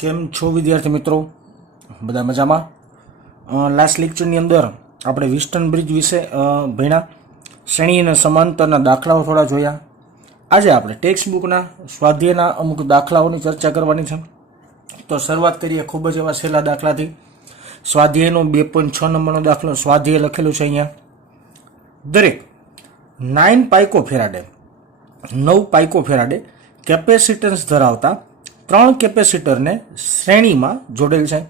કેમ છો વિદ્યાર્થી મિત્રો? બધા મજામાં? લાસ્ટ લેક્ચરની અંદર આપણે વિસ્ટન બ્રિજ વિશે ભણ્યા, શ્રેણી અને સમાંતરના દાખલાઓ થોડા જોયા. આજે આપણે ટેક્સ્ટ બુકના સ્વાધ્યાયના અમુક દાખલાઓની ચર્ચા કરવાની છે. તો શરૂઆત કરીએ ખૂબ જ એવા સહેલા દાખલાથી. સ્વાધ્યાયનો 2.6 નંબરનો દાખલો સ્વાધ્યાય લખેલું છે અહીંયા. દરેક 9 પાઇકોફેરાડે 9 પાઇકોફેરાડે કેપેસિટન્સ ધરાવતા 3 કેપેસિટરને શ્રેણીમાં જોડેલ છે.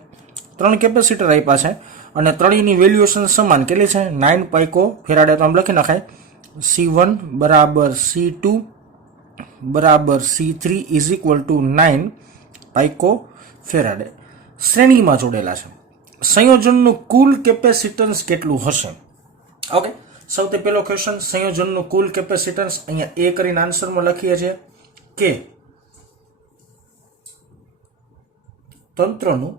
3 કેપેસિટર આપ્યા છે અને ત્રણેયની વેલ્યુએશન સમાન કેટલી છે? 9 પાઇકોફેરાડે. તો આમ લખી નખાય C1 બરાબર C2 બરાબર C3 ઇઝ ઇક્વલ ટુ 9 પાઇકોફેરાડે શ્રેણીમાં જોડેલા છે. સંયોજનનું કુલ કેપેસિટન્સ કેટલું હશે? ઓકે, સૌથી પહેલો ક્વેશ્ચન, સંયોજનનું કુલ કેપેસિટન્સ અહીંયા એ કરીને આન્સરમાં લખીએ છીએ કે તંત્રનું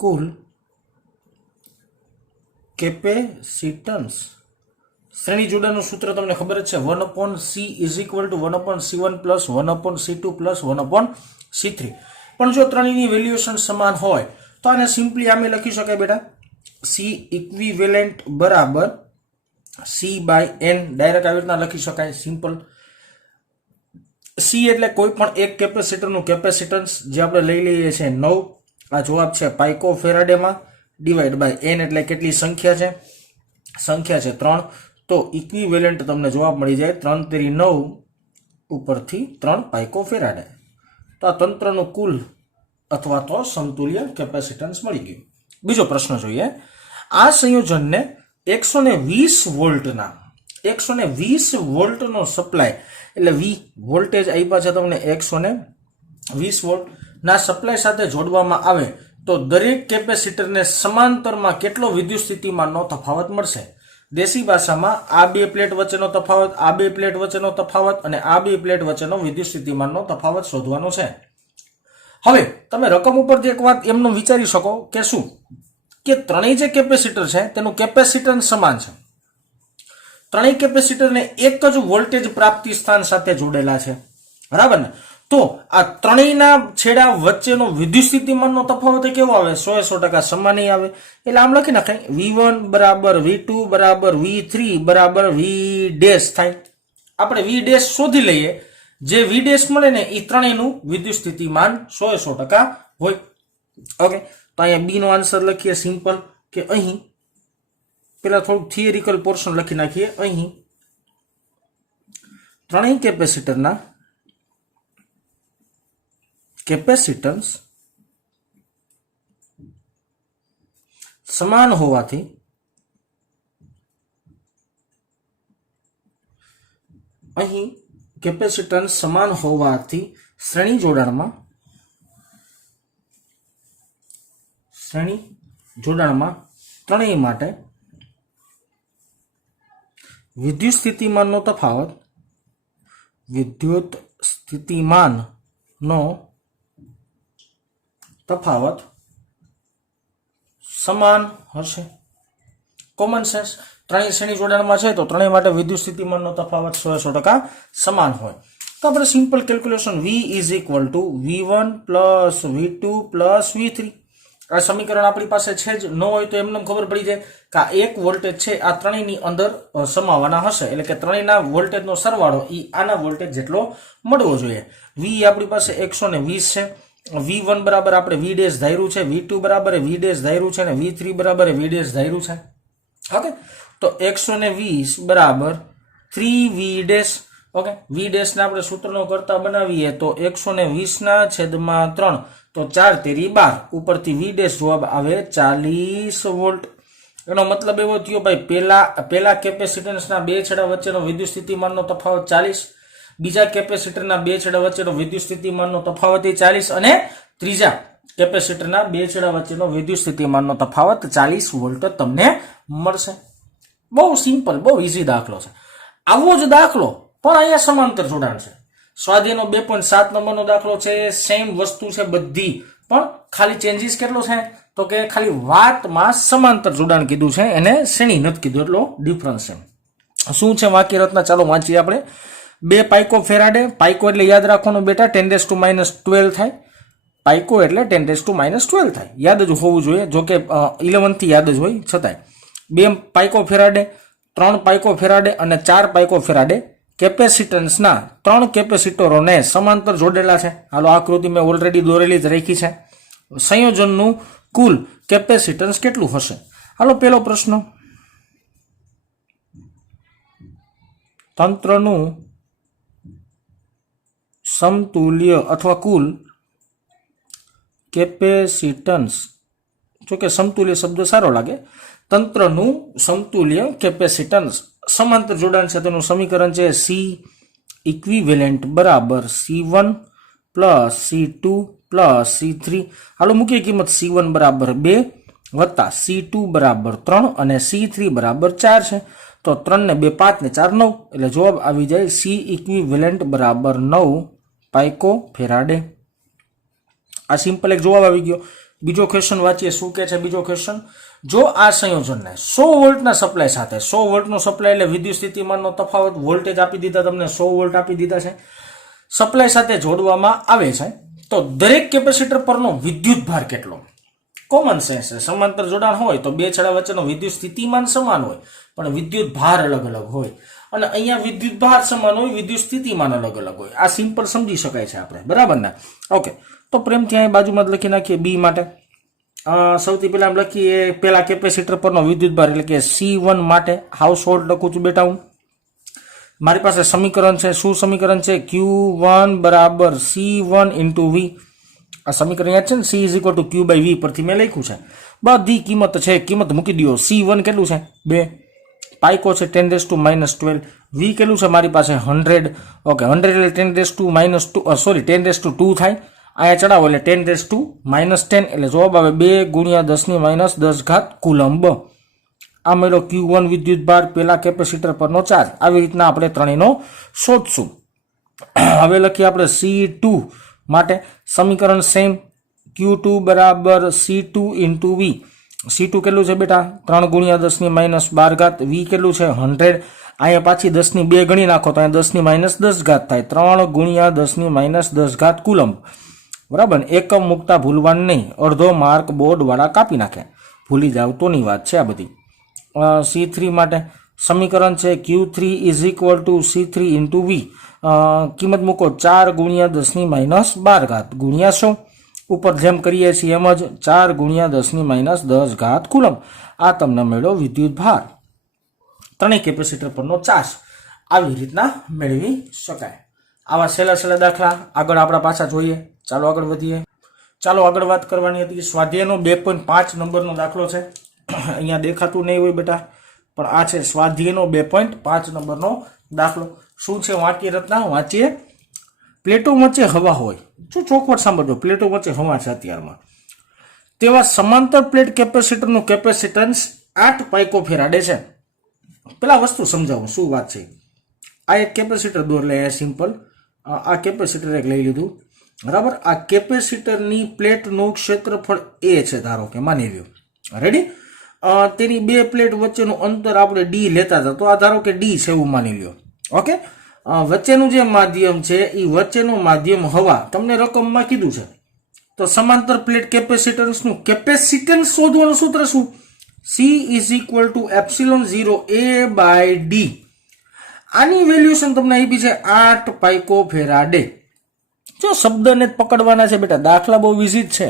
કુલ કેપેસિટન્સ. શ્રેણી જોડાણનું સૂત્ર તમને ખબર જ છે, 1/c is equal two 1/c1 plus 1/c2 plus 1/c3. પણ જો ત્રણેયની વેલ્યુએશન સમાન હોય તો આને સિમ્પલી આમે લખી શકાય બેટા, C ઇક્વિવેલેન્ટ બરાબર C બાય N. ડાયરેક્ટ આવી રીતના લખી શકાય, સિમ્પલ. C એટલે કોઈ પણ એક કેપેસિટરનું કેપેસિટન્સ જે આપણે લઈ લઈએ છીએ 9. આ જવાબ છે પાઇકોફેરાડેમાં. ડિવાઈડ બાય N એટલે કેટલી સંખ્યા છે? સંખ્યા છે 3. તો ઇક્વિવેલેન્ટ તમને જવાબ મળી જાય 3 તેરી 9 ઉપરથી 3 પાઇકોફેરાડે. તો આ તંત્રનું કુલ અથવા તો સમતુલ્ય કેપેસિટન્સ મળી ગયું. બીજો પ્રશ્ન જોઈએ. આ સંયોજનને 120 વોલ્ટનો સપ્લાય, એટલે V વોલ્ટેજ આપ્યા છે તમને 120 વોલ્ટ ના સપ્લાય સાથે જોડવામાં આવે તો દરેક કેપેસિટરને સમાંતરમાં કેટલો વિદ્યુત સ્થિતિમાનનો તફાવત મળશે? દેશી ભાષામાં આ બે પ્લેટ વચ્ચેનો તફાવત, આ બે પ્લેટ વચ્ચેનો તફાવત અને આ બે પ્લેટ વચ્ચેનો વિદ્યુત સ્થિતિમાનનો તફાવત શોધવાનો છે. હવે તમે રકમ ઉપરથી એક વાત એમનો વિચારી શકો કે શું કે ત્રણેય જે કેપેસિટર છે તેનું કેપેસિટન્સ સમાન છે. ત્રણેય કેપેસિટરને એક જ વોલ્ટેજ પ્રાપ્તિ સ્થાન સાથે જોડેલા છે, બરાબર ને? તો આ ત્રણેયના છેડા વચ્ચેનો વિદ્યુત સ્થિતિમાનનો તફાવત કેવો આવે? 100% સમાન આવે. એટલે આમ લખી નાખાય V1 બરાબર V2 બરાબર V3 બરાબર V ડેશ થાય. આપણે V ડેશ શોધી લઈએ. જે V ડેશ મળે ને એ ત્રણેયનું વિદ્યુત સ્થિતિમાન 100% હોય. ઓકે, તો અહીંયા બી નો આન્સર લખીએ સિમ્પલ, કે અહીં પેલા થોડુંક થિયરિકલ પોર્શન લખી નાખીએ. અહીં ત્રણેય કેપેસિટરના કેપેસિટન્સ સમાન હોવાથી અહીં કેપેસિટન્સ સમાન હોવાથી શ્રેણી જોડાણમાં ત્રણેય માટે વિદ્યુત સ્થિતિમાનનો તફાવત સમાન હશે. Common sense. ત્રણેય શ્રેણી જોડાણમાં છે તો ત્રણેય માટે વિદ્યુત સ્થિતિમાનનો તફાવત 100% સમાન હોય. તો આપણે simple calculation V is equal two V1 plus V2 plus V3. આ સમીકરણ આપણી પાસે છે જ, ન હોય તો એમને ખબર પડી જાય કે આ એક વોલ્ટેજ છે આ ત્રણેયની અંદર સમાવાના હશે, એટલે કે ત્રણેયના વોલ્ટેજનો સરવાળો એ આના વોલ્ટેજ જેટલો મળવો જોઈએ. V આપણી પાસે 120 છે. V1 બરાબર આપણે V ડેશ ધાર્યું છે, V2 બરાબર V ડેશ ધાર્યું છે અને V3 બરાબર V ડેશ ધાર્યું છે. ઓકે, તો 120 બરાબર 3V dash. Okay, V dash ને આપણે સૂત્રનો કરતા બનાવીએ તો 120 ના છેદમાં 3, તો 4 તેરી 12 ઉપરથી V ડેશ જવાબ આવે 40 વોલ્ટ. એનો મતલબ એવો થયો ભાઈ, પહેલા કેપેસિટન્સના બે છેડા વચ્ચેનો વિદ્યુત સ્થિતિમાનનો તફાવત 40, બીજા કેપેસિટરના બે છેડા વચ્ચેનો વિદ્યુત સ્થિતિમાનનો તફાવત 40 અને ત્રીજા કેપેસિટરના બે છેડા વચ્ચેનો વિદ્યુત સ્થિતિમાનનો તફાવત 40 વોલ્ટ તમને મળશે. બહુ સિમ્પલ, બહુ ઇઝી દાખલો છે. આવો જ દાખલો પણ અહીંયા સમાંતર જોડાણ છે. સ્વાધ્યાયનો 2.7 નંબરનો દાખલો છે, સેમ વસ્તુ છે બધી, પણ ખાલી ચેન્જીસ કેટલો છે તો કે ખાલી વાતમાં સમાંતર જોડાણ કીધું છે, એને શ્રેણી નથી કીધું, એટલો ડિફરન્સ છે. શું છે વાક્ય રચના? ચાલો વાંચીએ આપણે. 2 પાઇકો ફેરાડે, પાઇકો એટલે યાદ રાખવાનું બેટા 10⁻12 થાય, પાઇકો એટલે 10⁻12 થાય, યાદ જ હોવું જોઈએ, જો કે 11 થી યાદ જ હોય છતાંય. 2 પાઇકો ફેરાડે, 3 પાઇકો ફેરાડે અને 4 પાઇકો ફેરાડે કેપેસિટન્સના 3 કેપેસિટરોને સમાંતર જોડેલા છે. હાલો આકૃતિ મેં ઓલરેડી દોરેલી જ રાખી છે. સંયોજનનું કુલ કેપેસિટન્સ કેટલું હશે? હાલો પહેલો પ્રશ્ન, તંત્રનું સમતુલ્ય અથવા કુલ કેપેસિટન્સ, જો કે સમતુલ્ય શબ્દ સારો લાગે, તંત્રનું સમતુલ્ય કેપેસિટન્સ સમાંતર જોડાણ છે તેનું સમીકરણ છે સી ઇક્વિવેલેન્ટ બરાબર C1 plus C2 plus C3. હાલો મૂકીએ કિંમત C1 બરાબર 2 વત્તા C2 બરાબર 3 અને C3 બરાબર 4 છે. તો 3 ને 2 5 ને 4 9, એટલે જવાબ આવી જાય સી ઇક્વિવેલેન્ટ બરાબર 9 પાઇકો ફેરાડે. આ સિમ્પલ એક જવાબ આવી ગયો. બીજો ક્વેશ્ચન વાંચીએ શું કહે છે. બીજો ક્વેશ્ચન, જો આ સંયોજનને 100 વોલ્ટના સપ્લાય સાથે, 100 વોલ્ટનો સપ્લાય એટલે વિદ્યુત સ્થિતિમાનનો તફાવત, વોલ્ટેજ આપી દીધા તમને, 100 વોલ્ટ આપી દીધા છે, સપ્લાય સાથે જોડવામાં આવે છે, તો દરેક કેપેસિટર પરનો વિદ્યુત ભાર કેટલો? કોમન સેન્સ છે, સમાંતર જોડાણ હોય તો બે છેડા વચ્ચેનો વિદ્યુત સ્થિતિમાન સમાન હોય પણ વિદ્યુત ભાર અલગ અલગ હોય, અને અહીંયા વિદ્યુત ભાર સમાન હોય, વિદ્યુત સ્થિતિમાન અલગ અલગ હોય. આ સિમ્પલ સમજી શકાય છે આપણે, બરાબર ને? ઓકે, તો પ્રેમથી અહીં બાજુમાં જ લખી નાખીએ બી માટે. સૌથી પહેલા લખીએ પેલા કેપેસિટર પરનો વિદ્યુત ભાર એટલે કે C1 માટે હાઉસ હોલ્ડ લખું છું બેટા હું. મારી પાસે સમીકરણ છે, શું સમીકરણ છે? Q1 બરાબર C1 ઇન્ટુ V. આ સમીકરણ યાદ છે ને, C is equal to Q by V પરથી મેં લખ્યું છે. બધી કિંમત છે, કિંમત મૂકી દો. C1 કેટલું છે? 2, પાઇકો છે 10⁻12, V કેટલું છે મારી પાસે? 100. ઓકે, 100 એટલે 10⁻2 સોરી 10⁻2 થાય. અહીંયા ચડાવો એટલે 10⁻10 એટલે જવાબ આવે 2 × 10⁻10 કુલંબ. આ મળ્યો Q1 વિદ્યુત ભાર, પેલા કેપેસિટર પરનો ચાર્જ. આવી રીતના આપણે ત્રણેયનો શોધશું. હવે લખીએ આપણે C2 માટે સમીકરણ સેમ. Q2 બરાબર C2 ઇન્ટુ V. C2 કેટલું છે બેટા? 3 × 10⁻12. V કેટલું છે? 100. અહીંયા પાછી 10 ની 2 ગણી નાખો તો અહીંયા 10⁻10 થાય. 3 × 10⁻10 કુલંબ. બરાબર, એકમ મૂકતા ભૂલવાનું નહીં, અડધો માર્ક બોર્ડ વાળા કાપી નાખે, ભૂલી જાવ તોની વાત છે આ બધી. C3 માટે સમીકરણ છે Q3 is equal two C3 into V. કિંમત મૂકો 4 × 10⁻12 ગુણ્યા 100. ઉપર જેમ કરીએ છીએ એમ જ 4 × 10⁻10 કુલંબ. આ તમને મળ્યો વિદ્યુત ભાર. ત્રણેય કેપેસિટર પરનો ચાર્જ આવી રીતના મેળવી શકાય. આવા સહેલા દાખલા આગળ આપણા પાછા જોઈએ. ચાલો આગળ વધીએ. ચાલો આગળ વાત કરવાની હતી સ્વાધ્યાયનો 2.5 નંબરનો દાખલો છે. અહીંયા દેખાતું નહીં હોય બેટા, પણ આ છે સ્વાધ્યાયનો 2.5 નંબરનો દાખલો. શું છે? વાંચીએ રત્ના, વાંચીએ. પ્લેટો વચ્ચે હવા હોય, શું ચોખવટ સાંભળજો, પ્લેટો વચ્ચે હવા છે અત્યારમાં, તેવા સમાંતર પ્લેટ કેપેસિટરનું કેપેસિટન્સ 8 પાઇકો ફેરાડે છે. પેલા વસ્તુ સમજાવું શું વાત છે. આ એક કેપેસિટર દોર લે, સિમ્પલ. આ કેપેસિટર એક લઈ લીધું, બરાબર. આ કેપેસિટરની પ્લેટનું ક્ષેત્રફળ A છે, ધારો કે માની લ્યો. રેડી? તેની બે પ્લેટ વચ્ચેનું અંતર આપણે D લેતા હતા, તો આ ધારો કે D છે એવું માની લ્યો. ઓકે, વચ્ચેનું જે માધ્યમ છે એ વચ્ચેનું માધ્યમ હવા, તમને રકમમાં કીધું છે. તો સમાંતર પ્લેટ કેપેસિટન્સનું કેપેસિટન્સ શોધવાનું સૂત્ર શું? C is equal two ε0A/D. આની વેલ્યુએશન તમને આપી છે 8 પાઇકો ફેરાડે. જો શબ્દને જ પકડવાના છે બેટા, દાખલા બહુ વિઝિટ છે,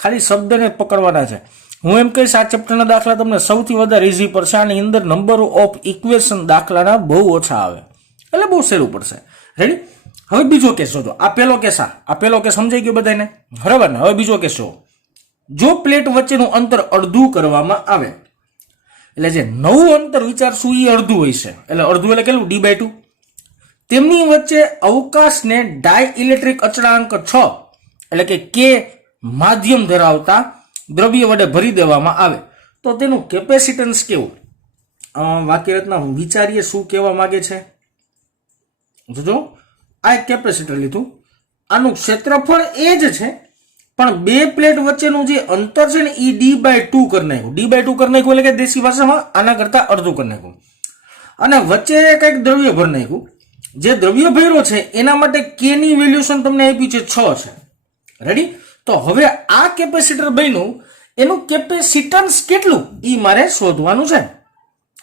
ખાલી શબ્દને જ પકડવાના છે. હું એમ કહીશ આ ચેપ્ટરના દાખલા તમને સૌથી વધારે ઇઝી પડશે. આની અંદર નંબર ઓફ ઇક્વેશન દાખલાના બહુ ઓછા આવે, એટલે બહુ સહેલું પડશે. રેડી? હવે બીજો કેસ જોજો. આ પેલો કેસ, આ પેલો કેસ સમજાઈ ગયો બધાને, બરાબર ને? હવે બીજો કેસ જો. જો પ્લેટ વચ્ચેનું અંતર અડધું કરવામાં આવે, એટલે જે નવું અંતર વિચારશું એ અડધું હોય છે, એટલે અડધું એટલે કેટલું? D/2. તેમની વચ્ચે અવકાશને ડાયઇલેક્ટ્રિક અચળાંક 6 એટલે કે K માધ્યમ ધરાવતા દ્રવ્ય વડે ભરી દેવામાં આવે તો તેનું કેપેસિટન્સ કેવું? વાક્યરચના વિચારીએ શું કહેવા માંગે છે. જોજો, આ એક કેપેસિટર લીધું, આનું ક્ષેત્રફળ એ જ છે, પણ બે પ્લેટ વચ્ચેનું જે અંતર છે ને એ D/2 કરી નાખ્યું. D/2 કરી નાખ્યું એટલે કે દેશી ભાષામાં આના કરતા અડધું કરી નાખ્યું, અને વચ્ચે કંઈક દ્રવ્ય ભરી નાખ્યું. જે દ્રવ્ય ભર્યો છે એના માટે કે ની વેલ્યુશન તમને આપ્યું છે 6 છે. રેડી? તો હવે આ કેપેસિટર બન્યું એનું કેપેસિટન્સ કેટલું ઈ મારે શોધવાનું છે.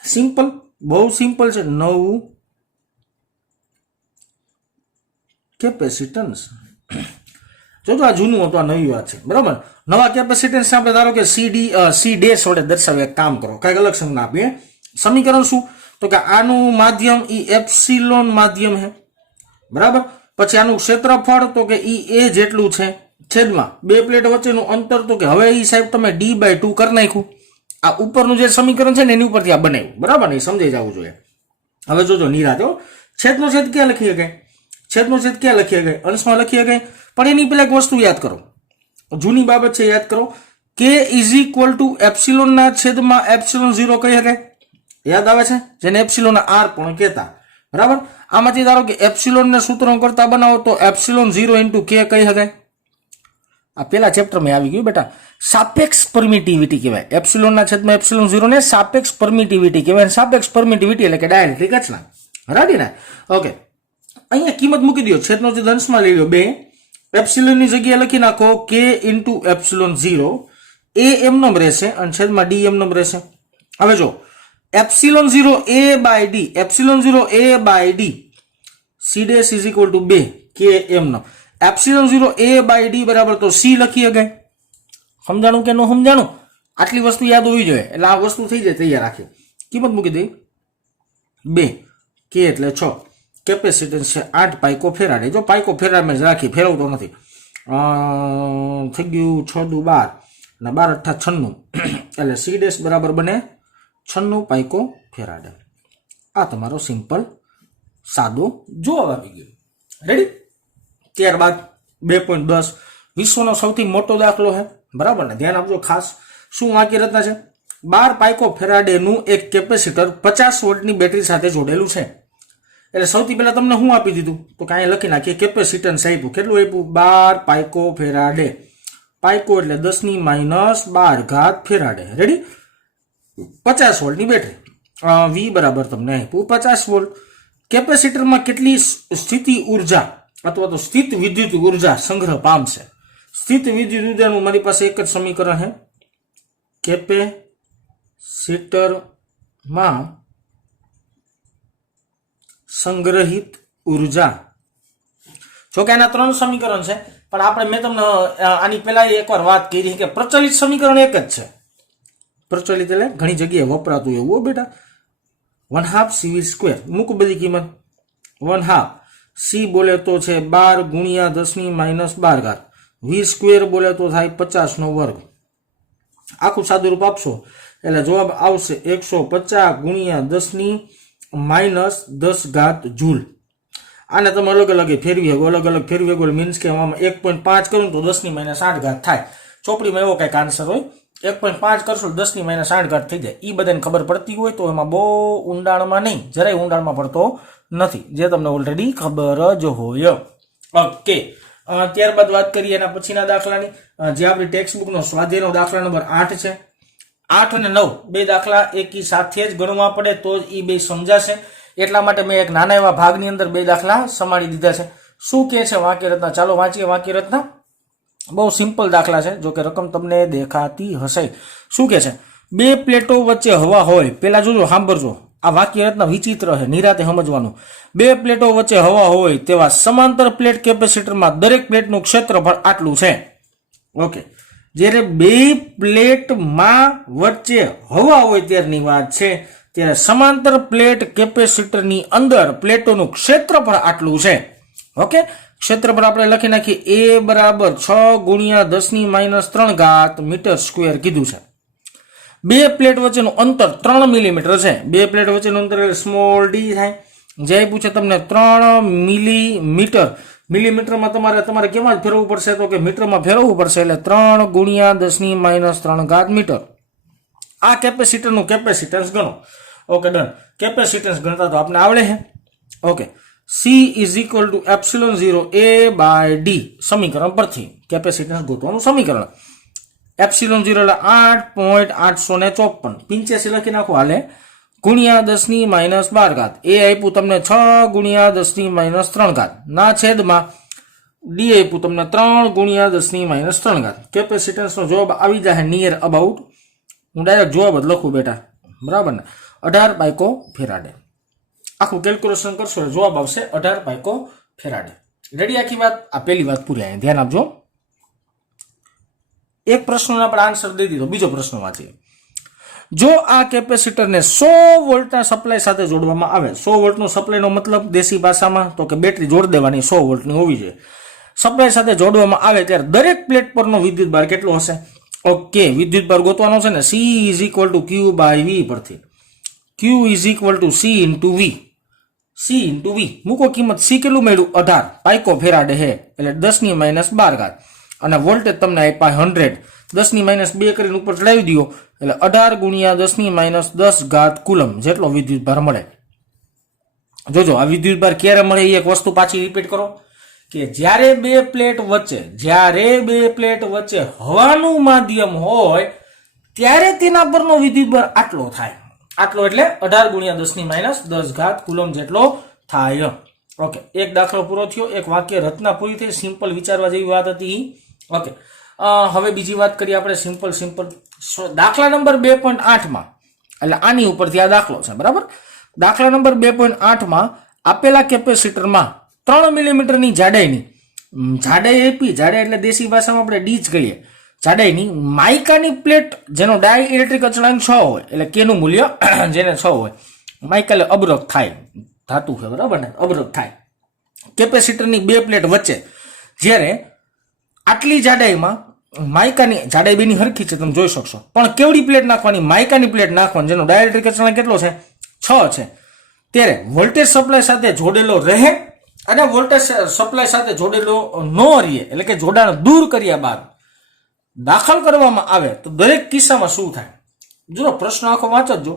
સિમ્પલ, બહુ સિમ્પલ છે. નવું કેપેસિટન્સ. જો આ જૂનું હતું, આ નવી વાત છે, બરાબર. નવા કેપેસિટન્સ આપણે ધારો કે સી ડેશ વડે દર્શાવીએ. એક કામ કરો, કઈક અલગ સંજ્ઞા આપીએ. સમીકરણ શું? તો કે આનું માધ્યમ ઈ એપ્સિલોન માધ્યમ છે, બરાબર. પછી આનું ક્ષેત્રફળ તો કે ઈ એ જેટલું છે છેદમાં બે પ્લેટ વચ્ચેનું અંતર તો કે હવે ઈ સાહેબ તમે d/2 કરી નાખ્યું. આ ઉપરનું જે સમીકરણ છે ને એની ઉપરથી આ બનાવ્યું, બરાબર ને? સમજાઈ જવું જોઈએ. હવે જોજો નિરાતે, છેદનો છેદ ક્યાં લખીએ ગઈ? છેદનો છેદ ક્યાં લખીએ ગઈ? અંશમાં લખીએ ગઈ. પણ એની પહેલા એક વસ્તુ યાદ કરો, જૂની બાબત છે, યાદ કરો. k = એપ્સિલોન ના છેદમાં એપ્સિલોન 0 કહી શકાય. યાદ આવે છે? જેને એપ્સિલોન r પણ કહેતા, બરાબર. આમાંથી ધારો કે એપ્સિલોન ને સૂત્ર કરતા બનાવો તો એપ્સિલોન 0 * k કહી શકાય. આ પેલા ચેપ્ટરમાં આવી ગયું બેટા. સાપેક્ષ પરમિટિવિટી કહેવાય. એપ્સિલોન ના છેદમાં એપ્સિલોન 0 ને સાપેક્ષ પરમિટિવિટી કહેવાય. સાપેક્ષ પરમિટિવિટી એટલે કે ડાયરેક્ટ રચના. રાઈટ ને? ઓકે, અહીંયા કિંમત મૂકી દો. છેદનો છેદ અંશમાં લઈ લો 2. એપ્સિલોન ની જગ્યાએ લખી નાખો k * એપ્સિલોન 0. a એમનેમ રહેશે અને છેદમાં d એમનેમ રહેશે. હવે જો epsilon 0 a/d, epsilon 0 a/d, c' = 2 k એમનેમ. એપ્સિલોન 0 a/d બરાબર તો c લખી શકાય. સમજાણું કે ન સમજાણું? આટલી વસ્તુ યાદ હોવી જોઈએ એટલે આ વસ્તુ થઈ જાય તૈયાર. રાખી કિંમત મૂકી દઈ 2, k એટલે 6, કેપેસિટન્સ છે 8 પાઇકો ફેરાડે. જો પાઇકો ફેરાડ મેં રાખી, ફેરવતો નથી. થઈ ગયું 6 × 12 અને 12 × 8 96 એટલે c' બરાબર બને 96 પાઇકો ફેરાડે. આ તમારો સિમ્પલ સાદો જવાબ આવી ગયો. રેડી? ત્યારબાદ 2.10 વિશ્વનો સૌથી મોટો દાખલો છે, બરાબર ને? ધ્યાન આપજો ખાસ. શું વાક્ય રચના છે? 12 પાઇકો ફેરાડેનું એક કેપેસિટર 50 વોલ્ટની બેટરી સાથે જોડેલું છે. એટલે સૌથી પહેલા તમને શું આપી દીધું? તો કે અહીંયા લખી નાખીએ કેપેસિટન્સ આપ્યું. કેટલું આપ્યું? 12 પાઇકો ફેરાડે. પાઇકો એટલે 10⁻12 ફેરાડે. રેડી? 50 વોલ્ટની બેટરી. v બરાબર તમને આપ્યું 50 વોલ્ટ. કેપેસિટરમાં કેટલી સ્થિતિ ઉર્જા અથવા તો સ્થિત વિદ્યુત ઉર્જા સંગ્રહ પામશે? સ્થિત વિદ્યુત ઉર્જાનું મારી પાસે એક જ સમીકરણ છે. કેપેસિટરમાં સંગ્રહિત ઉર્જા. જો કે આના 3 સમીકરણ છે, પણ આપણે મેં તમને આની પહેલા એકવાર વાત કરી કે પ્રચલિત સમીકરણ એક જ છે. પ્રચલિત એટલે ઘણી જગ્યાએ વપરાતું એવું બેટા. 1/2 cv². મૂક બધી કિંમત. 1/2 c બોલે તો છે 12 × 10⁻12. v² બોલે તો થાય 50 નો વર્ગ. આખું સાદું રૂપ આપશો એટલે જવાબ આવશે 150 × 10⁻10 જૂલ. આને તમે અલગ અલગ ફેરવી શકો, અલગ અલગ ફેરવી શકો. મીન્સ કે આમાં 1.5 કરું તો 10⁻60 થાય. ચોપડીમાં એવો કંઈક આન્સર હોય. 1.5 કરશો 10⁻60 થઈ જાય. એ બધાને ખબર પડતી હોય તો એમાં બહુ ઊંડાણમાં નહીં, જરાય ઊંડાણમાં પડતો નથી, જે તમને ઓલરેડી ખબર જ હોય. ઓકે, ત્યારબાદ વાત કરીએ એના પછીના દાખલાની, જે આપણી ટેક્સ્ટ બુકનો સ્વાધ્યાયનો દાખલા નંબર 8 છે. 8 અને 9 બે દાખલા એકી સાથે જ ગણવા પડે તો જ એ બે સમજાશે. એટલા માટે મેં એક નાના એવા ભાગની અંદર બે દાખલા સમાડી દીધા છે. શું કે છે વાક્ય રચના? ચાલો વાંચીએ વાક્ય રચના. બહુ સિમ્પલ દાખલા છે, જો કે રકમ તમને દેખાતી હશે. શું કે છે? બે પ્લેટો વચ્ચે હવા હોય. પેલા જોજો, સાંભળજો, આ વાક્ય રચના વિચિત્ર છે, નિરાતે સમજવાનું. બે પ્લેટો વચ્ચે હવા હોય તેવા સમાંતર પ્લેટ કેપેસિટરમાં દરેક પ્લેટનું ક્ષેત્રફળ આટલું છે. ઓકે, જ્યારે બે પ્લેટમાં વચ્ચે હવા હોય ત્યારની વાત છે, ત્યારે સમાંતર પ્લેટ કેપેસિટરની અંદર પ્લેટોનું ક્ષેત્રફળ આટલું છે. ઓકે, ક્ષેત્રફળ આપણે લખી નાખીએ a બરાબર 6 × 10⁻³ મીટર સ્ક્વેર કીધું છે. બે પ્લેટ વચ્ચેનું અંતર 3 મિલીમીટર છે. બે પ્લેટ વચ્ચેનું અંતર એટલે સ્મોલ d થાય. જે પૂછે તમને 3 મિલીમીટર. મિલીમીટરમાં તમારે કેમાં ફેરવવું પડશે? તો કે મીટરમાં ફેરવવું પડશે. એટલે 3 × 10⁻³ મીટર. આ કેપેસિટરનું કેપેસિટન્સ ગણો. Okay, done. કેપેસિટન્સ ગણતા તો આપણે આવડે છે. ઓકે, c = એપ્સિલોન 0 a/d સમીકરણ પરથી કેપેસિટન્સ ગોતવાનું સમીકરણ. એપ્સિલોન 0 એટલે 8.854 85 લખી નાખો હાલે ગુણ્યા 10⁻12 એ આપ્યું તમને 6 ગુણ્યા 10⁻3 ના છેદમાં ડી આપ્યું તમને 3 ગુણ્યા 10⁻3 કેપેસિટન્સનો જવાબ આવી જાય નિયર અબાઉટ, હું ડાયરેક્ટ જવાબ જ લખું બેટા, બરાબર ને, 18 પાઇકો ફેરાડે. આખું કેલ્ક્યુલેશન કરશો જવાબ આવશે 18 પાઇકો ફેરાડે. રેડી? આખી વાત, આ પહેલી વાત પૂરી. અહીંયા ધ્યાન આપજો. એક પ્રશ્નનો આપણે આન્સર દઈ દીધો. બીજો પ્રશ્ન વાંચીએ. જો આ કેપેસિટરને 100 વોલ્ટના સપ્લાય સાથે જોડવામાં આવે, 100 વોલ્ટનો સપ્લાયનો મતલબ દેશી ભાષામાં તો કે બેટરી જોડી દેવાની 100 વોલ્ટની હોવી જોઈએ. સપ્લાય સાથે જોડવામાં આવે ત્યારે દરેક પ્લેટ પરનો વિદ્યુતભાર કેટલો હશે? ઓકે, વિદ્યુતભાર ગોતવાનો છે ને, C = Q/V પરથી. Q = C × V. C × V મૂકો કિંમત. C કેટલું મળ્યું? 18 પાઇકો ફેરાડે હે, એટલે 10⁻12 અને વોલ્ટેજ તમને આપ્યા 100, 10⁻2 કરીને ઉપર ચડાવી દો એટલે 18 ગુણ્યા 10⁻10 કુલમ જેટલો વિદ્યુતભાર મળે. જોજો આ વિદ્યુતભાર ક્યારે મળે એ એક વસ્તુ પાછી રિપીટ કરો કે જ્યારે બે પ્લેટ વચ્ચે હવાનું માધ્યમ હોય ત્યારે તેના પરનો વિદ્યુતભાર આટલો થાય. આટલો એટલે 18 ગુણ્યા 10⁻10 કુલમ જેટલો થાય. ઓકે, એક દાખલો પૂરો થયો, એક વાક્ય રચના પૂરી થઈ. સિમ્પલ વિચારવા જેવી વાત હતી. ઓકે, હવે બીજી વાત કરીએ આપણે. સિમ્પલ દાખલા નંબર 2.8 એટલે આની ઉપરથી આ દાખલો છે, બરાબર. દાખલા નંબર 2.8 આપેલા કેપેસિટરમાં 3 મિલીમીટરની જાડાઈ એટલે દેશી ભાષામાં આપણે ડી જ કહીએ, જાડાઈની માઇકાની પ્લેટ જેનો ડાઇલેક્ટ્રિક અચળાંક 6 હોય, એટલે કેનું મૂલ્ય જેને 6 હોય, માઇકા એટલે અબરખ થાય, ધાતુ છે, બરાબર ને, અબરખ થાય. કેપેસિટરની બે પ્લેટ વચ્ચે જ્યારે આટલી જાડાઈમાં માઇકાની જાડાઈ બેની હરખી છે, તમે જોઈ શકશો, પણ કેવડી પ્લેટ નાખવાની? માઇકાની પ્લેટ નાખવાની જેનો ડાઇલેક્ટ્રિક અચળાંક કેટલો છે? 6 છે. ત્યારે વોલ્ટેજ સપ્લાય સાથે જોડેલો રહે અને વોલ્ટેજ સપ્લાય સાથે જોડેલો ન રહે, એટલે કે જોડાણ દૂર કર્યા બાદ દાખલ કરવામાં આવે તો દરેક કિસ્સામાં શું થાય? જો પ્રશ્ન આખો વાંચજો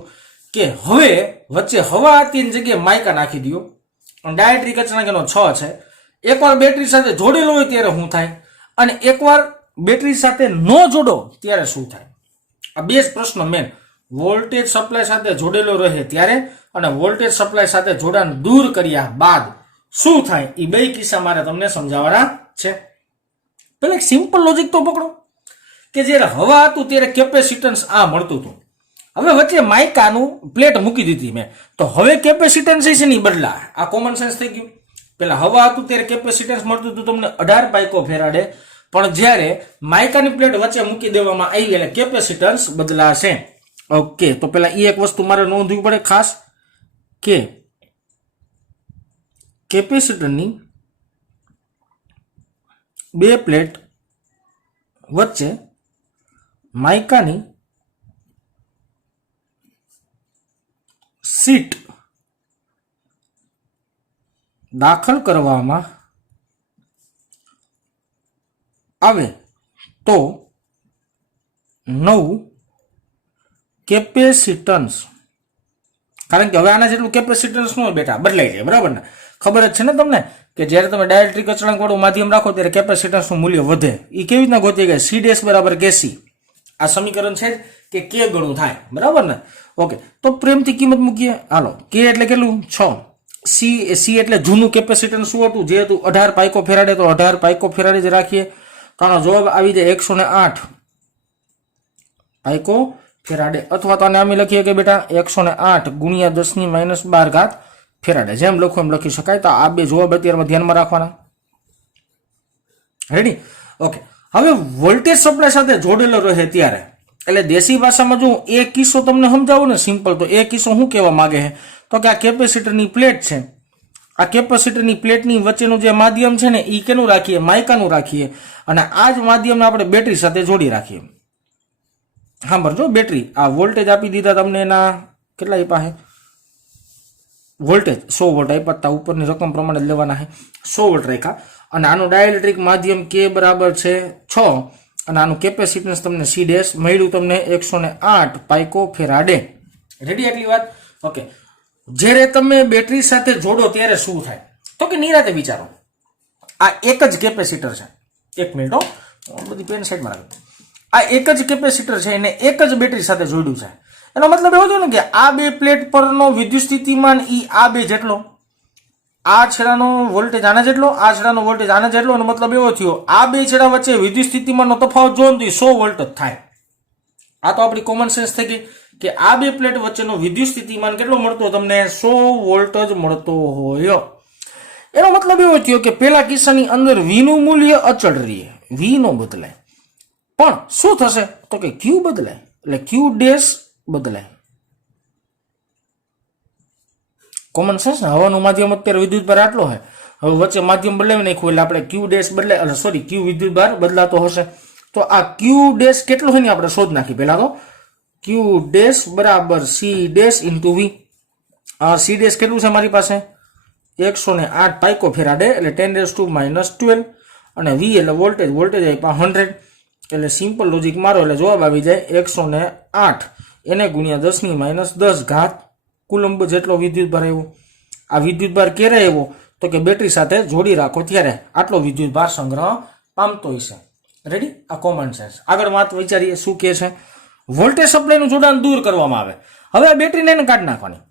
કે હવે વચ્ચે હવા હતી એની જગ્યાએ માઇકા નાખી દો, ડાયલેક્ટ્રિક અચળાંક એનો 6 છે. એકવાર બેટરી સાથે જોડેલો હોય ત્યારે શું થાય, અને એકવાર બેટરી સાથે ન જોડો ત્યારે શું થાય? આ બે જ પ્રશ્ન મેન. વોલ્ટેજ સપ્લાય સાથે જોડેલો રહે ત્યારે અને વોલ્ટેજ સપ્લાય સાથે જોડાણ દૂર કર્યા બાદ શું થાય, એ બે કિસ્સા મારે તમને સમજાવવાના છે. પેલા એક સિમ્પલ લોજિક તો પકડો કે જ્યારે હવા હતું ત્યારે કેપેસિટન્સ આ મળતું હતું. હવે વચ્ચે માઇકાનું પ્લેટ મૂકી દીધી મેં, તો હવે કેપેસિટન્સ છે ને બદલા. આ કોમન સેન્સ થઈ ગયું. પેલા હવા હતું ત્યારે કેપેસિટન્સ મળતું હતું તમને 18 પાઇકો ફેરાડે, પણ જ્યારે માઇકાની પ્લેટ વચ્ચે મૂકી દેવામાં આવી એટલે કેપેસિટન્સ બદલાશે. ઓકે, તો પેલા એ એક વસ્તુ મારે નોંધવી પડે ખાસ કે કેપેસિટરની બે પ્લેટ વચ્ચે માઇકાની શીટ દાખલ કરવામાં આવે તો નવું કેપેસિટન્સ, કારણ કે હવે આના જેટલું કેપેસિટન્સ ન હોય બેટા, બદલાઈ જાય, બરાબર ને. ખબર જ છે ને તમને કે જ્યારે તમે ડાયલેક્ટ્રિક અચળાંક વાળું માધ્યમ રાખો ત્યારે કેપેસિટન્સનું મૂલ્ય વધે. એ કેવી રીતના ગોતી ગયા? C' = Kc. આ સમીકરણ છે કે K ગણું થાય, બરાબર ને. ઓકે, તો પ્રેમથી કિંમત મૂકીએ. હાલો, K એટલે કેટલું? 6. C એટલે જૂનું કેપેસિટન્સ શું હતું? જે હતું 18 પાઇકો ફેરાડે, તો 18 પાઇકો ફેરાડે જ રાખીએ. તો આનો જવાબ આવી જાય 108 પાઇકો ફેરાડે. અથવા તો આને અમે લખીએ કે બેટા 108 ગુણ્યા 10⁻12 ફેરાડે. જેમ લખો એમ લખી શકાય. તો આ બે જવાબ અત્યારમાં ધ્યાનમાં રાખવાના. રેડી? ઓકે, હવે વોલ્ટેજ સપ્લાય સાથે જોડેલો રહે ત્યારે, એટલે દેશી ભાષામાં જો એક કિસ્સો તમને સમજાવું ને સિમ્પલ, તો એ કિસ્સો શું કહેવા માંગે છે તો કે આ કેપેસિટરની પ્લેટ છે, આ કેપેસિટરની પ્લેટની વચ્ચેનું જે માધ્યમ છે ને એ કેનું રાખીએ? માઇકાનું રાખીએ, અને આ જ માધ્યમને આપણે બેટરી સાથે જોડી રાખીએ. હા બરાબર, બેટરી આ વોલ્ટેજ આપી દીધા તમને, એના કેટલા આપ્યા છે વોલ્ટેજ? 100 વોલ્ટ આપ્યા હતા, ઉપરની રકમ પ્રમાણે જ લેવાના છે. 100 વોલ્ટ રાખ્યા, અને આનું ડાયલેક્ટ્રિક માધ્યમ K બરાબર છે 6, અને આનું કેપેસિટન્સ તમને C' મળ્યું તમને 108 પાઇકો ફેરાડે. રેડી આટલી વાત? ઓકે, જ્યારે તમે બેટરી સાથે જોડો ત્યારે શું થાય તો કે નિરાતે વિચારો. આ એક જ કેપેસિટર છે, એક મિનિટ, બધી પેન સાઈડમાં રાખો. આ એક જ કેપેસિટર છે, એને એક જ બેટરી સાથે જોડ્યું છે. એનો મતલબ એવો થયો ને કે આ બે પ્લેટ પરનો વિદ્યુત સ્થિતિમાન ઈ આ બે જેટલો, આ છેડાનો વોલ્ટેજ આના જેટલો, આ છેડાનો વોલ્ટેજ આના જેટલો. એનો મતલબ એવો થયો આ બે છેડા વચ્ચે વિદ્યુત સ્થિતિમાનનો તફાવત જો 100 વોલ્ટ જ થાય. આ તો આપણી કોમન સેન્સ થઈ ગઈ કે આ બે પ્લેટ વચ્ચેનો વિદ્યુત સ્થિતિમાન કેટલો મળતો તમને 100 વોલ્ટ જ મળતો હોય. એનો મતલબ એવો થયો કે પેલા કિસ્સાની અંદર V નું મૂલ્ય અચળ રહે, V નો બદલાય, પણ શું થશે તો કે Q બદલાય, એટલે Q ડેશ બદલાય. કોમન સેન્સ ને, હવાનું માધ્યમ અત્યારે વિદ્યુત ભાર આટલો હોય, હવે વચ્ચે માધ્યમ બદલાવી નાખ્યું એટલે આપણે Q ડેશ બદલાય, એટલે સોરી Q વિદ્યુત ભાર બદલાતો હશે. તો આ Q ડેશ કેટલો હોય ને આપણે શોધ નાખી. પહેલા તો Q ડેશ બરાબર C ડેશ ઇન્ટુ V. આ C ડેશ કેટલું છે મારી પાસે 108 પાઇકો ફેરાડે, એટલે 10⁻⁻12, અને V એટલે વોલ્ટેજ, વોલ્ટેજ આપ્યા 100, એટલે સિમ્પલ લોજિક મારો એટલે જવાબ આવી જાય 108 એને ગુણ્યા 10⁻10 ઘાત કુલંબ જેટલો વિદ્યુત ભાર આવ્યો. આ વિદ્યુત ભાર ક્યારે આવ્યો તો કે બેટરી સાથે જોડી રાખો ત્યારે આટલો વિદ્યુત ભાર સંગ્રહ પામતો હશે. રેડી? આ કોમન સેન્સ. આગળ વાત વિચારીએ શું કહે છે. વોલ્ટેજ સપ્લાયનું જોડાણ દૂર કરવામાં આવે. હવે આ બેટરીને એને કાઢી નાખવાની.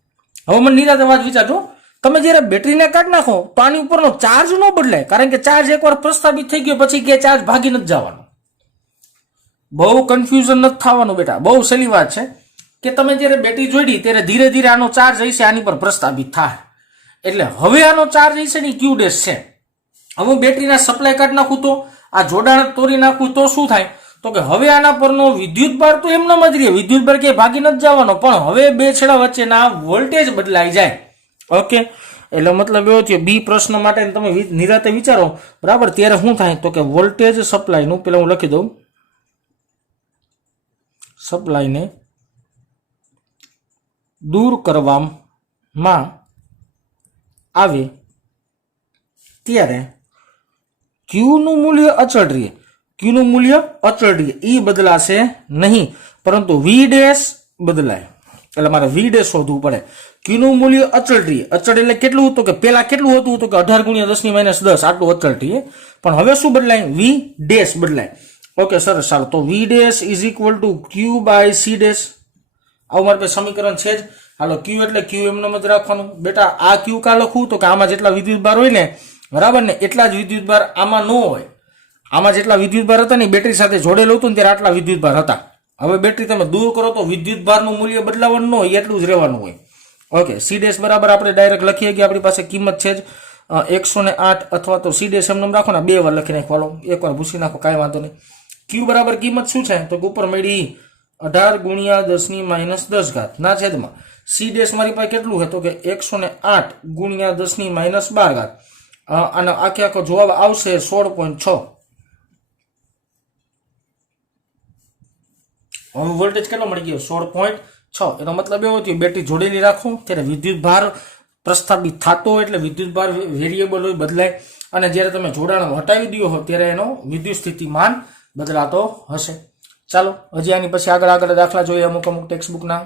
હવે મને નિરાતે વાત વિચારજો, તમે જ્યારે બેટરીને કાઢી નાખો તો આની ઉપરનો ચાર્જ ન બદલાય, કારણ કે ચાર્જ એકવાર પ્રસ્થાપિત થઈ ગયો પછી કે ચાર્જ ભાગી નથી જવાનો. બહુ કન્ફ્યુઝન નથી થવાનું બેટા, બહુ સહેલી વાત છે કે તમે જ્યારે બેટરી જોડી ત્યારે ધીરે ધીરે આનો ચાર્જ હશે આની પર પ્રસ્થાપિત થાય. એટલે હવે આનો ચાર્જ હશે ને Q ડેશ છે. હવે બેટરીના સપ્લાય કાઢી નાખું તો આ જોડાણ તોડી નાખું તો શું થાય તો કે હવે આના પરનો વિદ્યુત ભાર તો એમનો જ રહે, વિદ્યુત ભાર કે ભાગી નથી જવાનો, પણ હવે બે છેડા વચ્ચેના વોલ્ટેજ બદલાઈ જાય. ઓકે, એટલે મતલબ એવો થયો બી પ્રશ્ન માટે તમે નિરાતે વિચારો બરાબર, ત્યારે શું થાય તો કે વોલ્ટેજ સપ્લાયનું, પેલા હું લખી દઉં, સપ્લાયને દૂર કરવામાં આવે ત્યારે Q નું મૂલ્ય અચળ રહે, Q નું મૂલ્ય અચળ રહે, એ બદલાશે નહીં, પરંતુ V ડેશ બદલાય. એટલે મારે V ડેશ શોધવું પડે. Q નું મૂલ્ય અચળ રહે, અચળ એટલે કેટલું હતું કે પેલા કેટલું હતું તો કે 18×10⁻10 આટલું અચળ રહે, પણ હવે શું બદલાય V ડેશ બદલાય. ઓકે સરસ, ચાલો તો V dash is equal to Q by C dash. આવું મારે સમીકરણ છે જ. હાલો Q એટલે Q એમને જ રાખવાનું. બેટા આ Q કા લખવું તો કે આમાં જેટલા વિદ્યુત ભાર હોય ને બરાબર ને એટલા જ વિદ્યુત ભાર આમાં ન હોય. આમાં જેટલા વિદ્યુત ભાર હતા ને બેટરી સાથે જોડેલું હતું ને ત્યારે આટલા વિદ્યુત ભાર હતા. હવે બેટરી તમે દૂર કરો તો વિદ્યુત ભારનું મૂલ્ય બદલાવાનું ન હોય, એટલું જ રહેવાનું હોય. ઓકે, C ડેશ બરાબર આપણે ડાયરેક્ટ લખીએ કે આપણી પાસે કિંમત છે જ 108, અથવા તો C ડેશ એમને રાખો ને 2 વાર લખી નાખવાનો, એકવાર ભૂસી નાખો કાંઈ વાંધો નહીં. Q બરાબર કિંમત શું છે તો ઉપર મળી 18×10⁻10 ઘાત ના છેદમાં C ડેશ મારી પાસે કેટલું છે તો કે 108×10⁻12 ઘાત, અને આખે આખો જવાબ આવશે 16.6. હવે વોલ્ટેજ કેટલો મળી ગયો 16.6. એનો મતલબ એવો થયો બેટરી જોડેલી રાખો ત્યારે વિદ્યુત ભાર પ્રસ્થાપિત થતો હોય એટલે વિદ્યુત ભાર વેરિયેબલ હોય, બદલાય, અને જ્યારે તમે જોડાણ હટાવી દો હો ત્યારે એનો વિદ્યુત સ્થિતિમાન બદલાતો હશે. ચાલો હજી આની પછી આગળ દાખલા જોઈએ અમુક ટેક્સ્ટ બુકના.